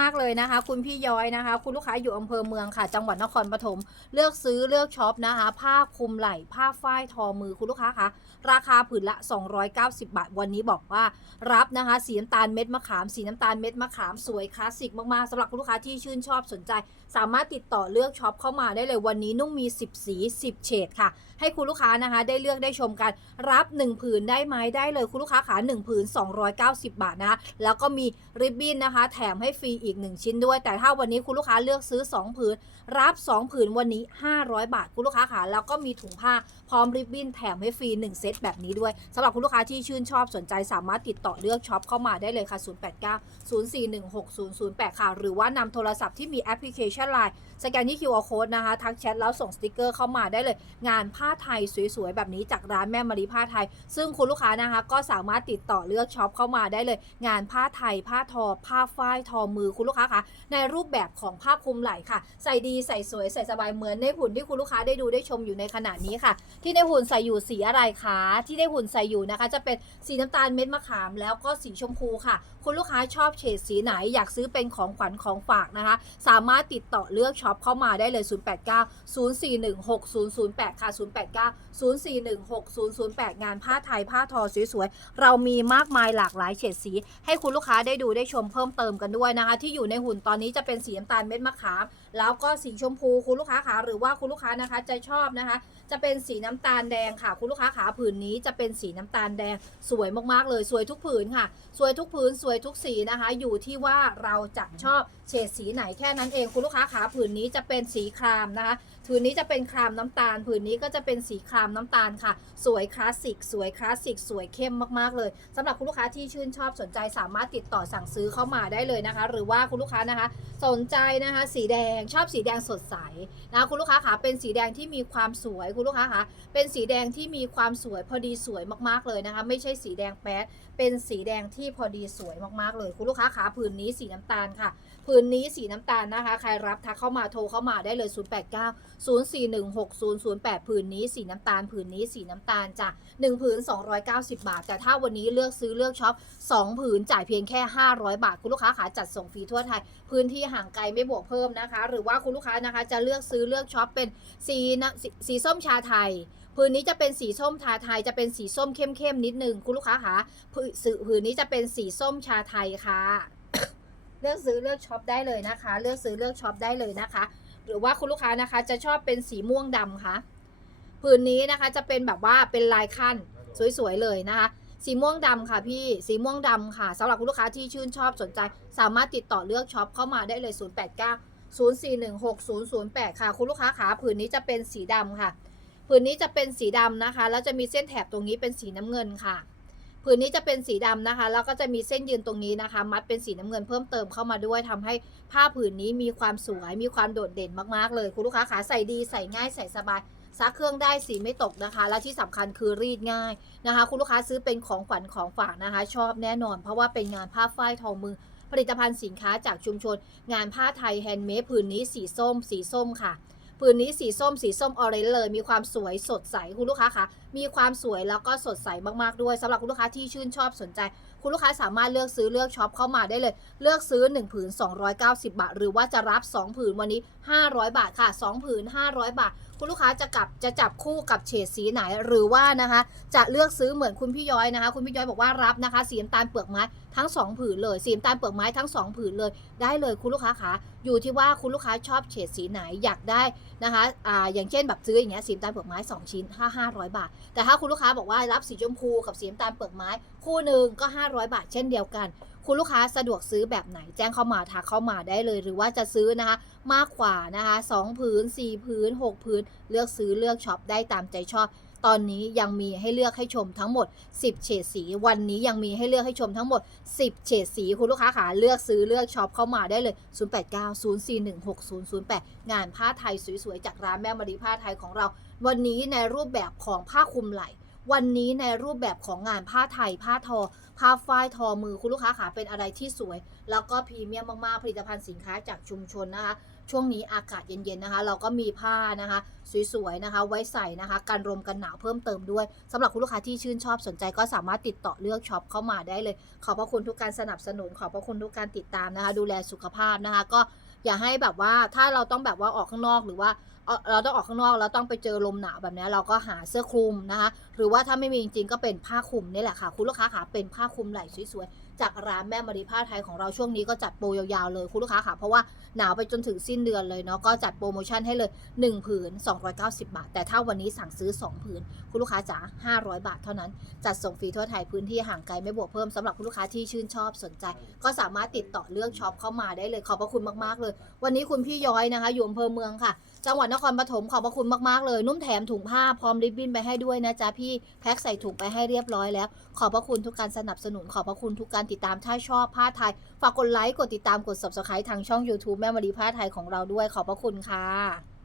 มากๆเลยนะคะ คุณพี่ย้อยนะคะ คุณลูกค้าอยู่อำเภอเมืองค่ะ จังหวัดนครปฐมเลือกซื้อเลือกช็อปนะคะ ผ้าคลุมไหล่ผ้าฝ้ายทอมือคุณลูกค้าคะราคาผืนละ 290 บาท วันนี้บอกว่ารับนะคะ สีน้ำตาลเม็ดมะขาม สีน้ำตาลเม็ดมะขามสวยคลาสสิกมากๆสำหรับคุณลูกค้าที่ชื่นชอบสนใจ สามารถติดต่อเลือกช็อปเข้ามาได้เลยวันนี้นุ่งมี 10 สี 10 เฉดค่ะ ให้คุณลูกค้านะคะ ได้เลือกได้ชมกัน รับ 1 ผืนได้ไหมได้เลยคุณลูกค้าขา1ผืน290 บาทนะคะแล้วก็มีริบบิ้นนะคะ แถมให้ฟรีอีก 1 ชิ้นด้วย แต่ถ้าวันนี้คุณลูกค้าเลือกซื้อ 2 ผืน รับ 2 ผืนวันนี้ 500 บาท คุณลูกค้าขาแล้วก็มีถุงผ้าพร้อมริบบิ้นแถมให้ฟรี 1 เซตแบบนี้ด้วยสำหรับคุณลูกค้าที่ชื่นชอบสนใจสามารถติดต่อเลือกช็อปเข้ามาได้เลยค่ะ 089 0416 008 ค่ะ หรือว่านำโทรศัพท์ที่มีแอปพลิเคชัน Line สแกนที่ QR code นะคะ ทักแชทแล้วส่งสติกเกอร์เข้ามาได้เลย งานผ้าไทยสวยๆ แบบนี้จากร้านแม่มารีผ้าไทย ซึ่งคุณลูกค้านะคะก็สามารถติดต่อเลือกช็อปเข้ามาได้เลย งานผ้าไทย ผ้าทอ ผ้าฝ้ายทอมือคุณลูกค้าคะในรูปแบบของผ้าคลุมไหล่ค่ะ ใส่ดีใส่สวยใส่สบายเหมือนในหุ่นที่คุณลูกค้าได้ดูได้ชมอยู่ในขณะนี้ค่ะ ที่ในหุ่นใส่อยู่สีอะไรคะที่ได้หุ่นใส่อยู่นะคะ จะเป็นสีน้ำตาลเม็ดมะขาม แล้วก็สีชมพูค่ะ คุณลูกค้าชอบเฉดสีไหนอยากซื้อเป็นของขวัญของฝากนะคะ สามารถติดต่อเลือกช็อปเข้ามาได้เลย 089 041 6008 ค่ะ 089 041 6008 งานผ้าไทยผ้าทอสวยๆเรามีมากมายหลากหลายเฉดสี ให้คุณลูกค้าได้ดูได้ชมเพิ่มเติมกันด้วยนะคะ ที่อยู่ในหุ่นตอนนี้จะเป็นสีน้ำตาลเม็ดมะขาม แล้วก็สีชมพูคุณลูกค้าขาหรือว่าคุณลูกค้านะคะจะชอบนะคะ จะเป็นสีน้ำตาลแดงค่ะ คุณลูกค้าขาผืนนี้จะเป็นสีน้ำตาลแดงสวยมากๆเลยสวยทุกผืนค่ะ สวยทุกผืนสวยทุกสีนะคะ อยู่ที่ว่าเราจะชอบเฉดสีไหนแค่นั้นเองคุณลูกค้าขาผืนนี้จะเป็นสีครามนะคะผืนนี้จะเป็นครามน้ำตาล ผืนนี้ก็จะเป็นสีครามน้ำตาลค่ะ สวยคลาสสิกสวยคลาสสิกสวยเข้มมากๆเลยสำหรับคุณลูกค้าที่ชื่นชอบสนใจสามารถติดต่อสั่งซื้อเข้ามาได้เลยนะคะหรือว่าคุณลูกค้านะคะ สนใจนะคะ สีแดงชอบสีแดงสดใสนะคะคุณลูกค้าขาเป็นสีแดงที่มีความสวยคุณลูกค้าคะเป็นสีแดงที่มีความสวยพอดีสวยมากๆเลยนะคะ ไม่ใช่สีแดงแป๊ดเป็นสีแดงที่พอดีสวยมากๆเลย คุณลูกค้าขาผืนนี้สีน้ำตาลค่ะผืนนี้สีน้ำตาลนะคะ ใครรับทักเข้ามาโทรเข้ามาได้เลย 089 0416 008 ผืนนี้สีน้ำตาล ผืนนี้สีน้ำตาลจ้ะ1ผืน 290 บาท แต่ถ้าวันนี้เลือกซื้อเลือกช็อป2ผืนจ่ายเพียงแค่ 500 บาท คุณลูกค้าขาจัดส่งฟรีทั่วไทย พื้นที่ห่างไกลไม่บวกเพิ่มนะคะ หรือว่าคุณลูกค้านะคะ จะเลือกซื้อเลือกช็อปเป็นสีนะสสีส้มชาไทยผืนนี้จะเป็นสีส้มชาไทยจะเป็นสีส้มเข้มๆนิดนึงคุณลูกค้าคะผืนผืนนี้จะเป็นสีส้มชาไทยค่ะ เลือกซื้อเลือกช็อปได้เลยนะคะ เลือกซื้อเลือกช็อปได้เลยนะคะ หรือว่าคุณลูกค้านะคะจะชอบเป็นสีม่วงดำค่ะผืนนี้นะคะจะเป็นแบบว่าเป็นลายขั้นสวยๆเลยนะคะ สีม่วงดำค่ะพี่สีม่วงดำค่ะสำหรับคุณลูกค้าที่ชื่นชอบสนใจ สามารถติดต่อเลือกช็อปเข้ามาได้เลย 089 0416 008 ค่ะ คุณลูกค้าขาผืนนี้จะเป็นสีดำค่ะ ผืนนี้จะเป็นสีดำนะคะ แล้วจะมีเส้นแถบตรงนี้เป็นสีน้ำเงินค่ะ ผืนนี้จะเป็นสีดำนะคะ แล้วก็จะมีเส้นยืนตรงนี้นะคะ มัดเป็นสีน้ำเงินเพิ่มเติมเข้ามาด้วยทำให้ผ้าผืนนี้มีความสวย มีความโดดเด่นมากๆเลย คุณลูกค้าขาใส่ดีใส่ง่ายใส่สบาย ซักเครื่องได้สีไม่ตกนะคะ และที่สำคัญคือรีดง่ายนะคะ คุณลูกค้าซื้อเป็นของขวัญของฝากนะคะ ชอบแน่นอน เพราะว่าเป็นงานผ้าฝ้ายทองมือ ผลิตภัณฑ์สินค้าจากชุมชน งานผ้าไทยแฮนด์เมดผืนนี้สีส้ม สีส้มค่ะ ผืนนี้สีส้ม สีส้มออเรนจ์เลย มีความสวยสดใสคุณลูกค้าคะ มีความสวยแล้วก็สดใสมากๆด้วยสำหรับคุณลูกค้าที่ชื่นชอบสนใจ คุณลูกค้าสามารถเลือกซื้อเลือกช็อปเข้ามาได้เลย เลือกซื้อ 1 ผืน 290 บาท หรือว่าจะรับ 2 ผืนวันนี้ 500 บาทค่ะ 2 ผืน 500 บาท คุณลูกค้าจะกลับจะจับคู่กับเฉดสีไหนหรือว่านะคะ จะเลือกซื้อเหมือนคุณพี่ย้อยนะคะ คุณพี่ย้อยบอกว่ารับนะคะสีน้ำตาลเปลือกไม้ ทั้ง 2 ผืนเลยสีน้ำตาลเปลือกไม้ทั้ง 2 ผืนเลย ได้เลยคุณลูกค้าคะอยู่ที่ว่าคุณลูกค้าชอบเฉดสีไหนอยากได้นะคะอ่าอย่างเช่นแบบซื้ออย่างเงี้ยสีน้ำตาลเปลือกไม้2ชิ้นถ้า500 บาท แต่ถ้าคุณลูกค้าบอกว่ารับสีชมพูกับสีน้ำตาลเปลือกไม้คู่หนึ่งก็ 500 บาท เช่นเดียวกัน คุณลูกค้าสะดวกซื้อแบบไหนแจ้งเข้ามาทักเข้ามาได้เลย หรือว่าจะซื้อนะคะมากกว่านะคะ2ผืน4ผืน6ผืนเลือกซื้อเลือกช็อปได้ตามใจชอบตอนนี้ยังมีให้เลือกให้ชมทั้งหมด 10 เฉดสี วันนี้ยังมีให้เลือกให้ชมทั้งหมด 10 เฉดสี คุณลูกค้าขาเลือกซื้อเลือกช็อปเข้ามาได้เลย 0890416008 งานผ้าไทยสวยๆ จากร้านแม่มารีผ้าไทยของเรา วันนี้ในรูปแบบของผ้าคลุมไหล่ วันนี้ในรูปแบบของงานผ้าไทย ผ้าทอ ผ้าฝ้ายทอมือคุณลูกค้าขาเป็นอะไรที่สวย แล้วก็พรีเมียมมากๆ ผลิตภัณฑ์สินค้าจากชุมชนนะคะ ช่วงนี้อากาศเย็นๆนะคะ เราก็มีผ้านะคะ สวยๆนะคะ ไว้ใส่นะคะกันลมกันหนาวเพิ่มเติมด้วยสำหรับคุณลูกค้าที่ชื่นชอบสนใจก็สามารถติดต่อเลือกช็อปเข้ามาได้เลย ขอบพระคุณทุกการสนับสนุน ขอบพระคุณทุกการติดตามนะคะ ดูแลสุขภาพนะคะ ก็อย่าให้แบบว่าถ้าเราต้องแบบว่าออกข้างนอกหรือว่า เราต้องออกข้างนอกแล้วต้องไปเจอลมหนาวแบบนี้เราก็หาเสื้อคลุมนะคะหรือว่าถ้าไม่มีจริงๆก็เป็นผ้าคลุมนี่แหละค่ะ คุณลูกค้าขาเป็นผ้าคลุมไหล่สวยๆจากร้านแม่มารีผ้าไทยของเราช่วงนี้ก็จัดโปรยาวๆเลยคุณลูกค้าค่ะ เพราะว่าหนาวไปจนถึงสิ้นเดือนเลยเนาะก็จัดโปรโมชั่นให้เลย 1 ผืน 290 บาท แต่ถ้าวันนี้สั่งซื้อ 2 ผืน คุณลูกค้าจ๋า500 บาทเท่านั้นจัดส่งฟรีทั่วไทยพื้นที่ห่างไกลไม่บวกเพิ่มสำหรับคุณลูกค้าที่ชื่นชอบสนใจ ก็สามารถติดต่อเลือกช็อปเข้ามาได้เลยขอบพระคุณมากๆเลย วันนี้คุณพี่ย้อยนะคะอยู่อำเภอเมืองค่ะ จังหวัดนครปฐมขอบพระคุณมากๆเลย นุ่มแถมถุงผ้าพร้อมริบบิ้นไปให้ด้วยนะจ๊ะพี่แพ็คใส่ถุงไปให้เรียบร้อยแล้ว ขอบพระคุณทุกการสนับสนุน ขอบพระคุณทุกการติดตามถ้าชอบผ้าไทย ฝากกดไลค์กดติดตามกด subscribe ทางช่อง YouTube แม่มารีผ้าไทยของเราด้วย ขอบพระคุณค่ะ